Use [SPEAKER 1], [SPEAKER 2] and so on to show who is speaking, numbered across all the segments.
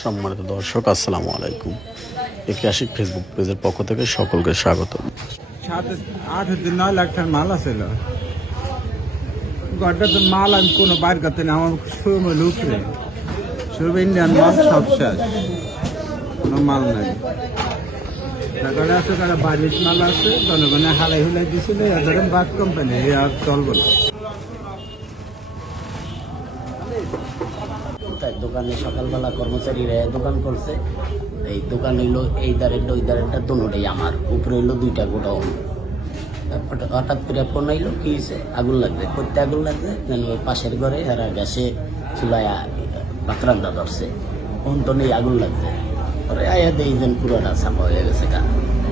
[SPEAKER 1] সম্মানিত দর্শক, আসসালামু আলাইকুম। ঐতিহাসিক ফেসবুক পেজের পক্ষ থেকে সকলকে স্বাগত।
[SPEAKER 2] দিন মাল মাল আমি কোনো বাইর করতে না আমার কোনো মাল আছে, তারা মাল আছে জনগণে হালাই হুলাই দিছিল বাদ কোম্পানি আর চলবো না।
[SPEAKER 3] দোকানে সকালবেলা কর্মচারীরা দোকান করছে। এই দোকান হইল এই দারেরটা ওই দারেরটা দুটাই আমার। উপরে হইল দুইটা গোডাউন। হঠাৎ- করে ফোন আইলো কি হয়েছে আগুন লাগছে। করতে আগুন লাগছে যেন পাশের ঘরে এরা গ্যাসে চুলায় পাকরান্দা ধরছে। ফোন তো নেই, আগুন লাগছে। পরে আয়া দেই যেন পুরোটা ছাপা হয়ে গেছে গা।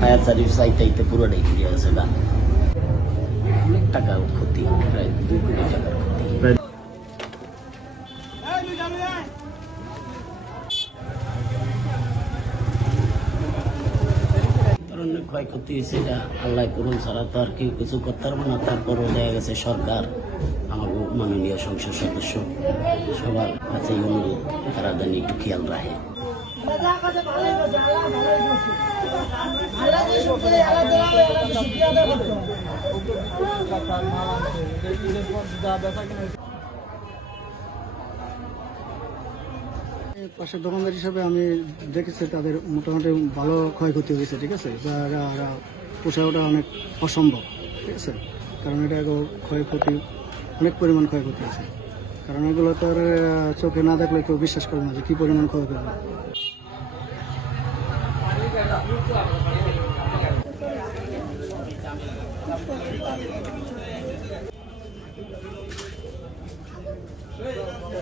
[SPEAKER 3] ফায়ার সার্ভিস আইতে আইতে পুরোটাই ফিরে গেছে গা। অনেক টাকা ক্ষতি, প্রায় দুই কোটি ধরনের ক্ষয়ক্ষতি হয়েছে, এটা আল্লাহ করুন ছাড়া তো আর কেউ কিছু করতে পারব না। তারপরও দেখা গেছে সরকার, আমার মাননীয় সংসদ সদস্য, সবার কাছে অনুরোধ, তারা যেন একটু খেয়াল রাখে।
[SPEAKER 4] পাশের দোকানদার হিসাবে আমি দেখেছি তাদের মোটামুটি ভালো ক্ষয়ক্ষতি হয়েছে ঠিক আছে? যারা এরা ওটা অনেক অসম্ভব ঠিক আছে? কারণ এটা ক্ষয়ক্ষতি অনেক পরিমাণ ক্ষয়ক্ষতি আছে। কারণ এগুলো তো আর, চোখে না দেখলে কেউ বিশ্বাস করে না যে কী পরিমাণ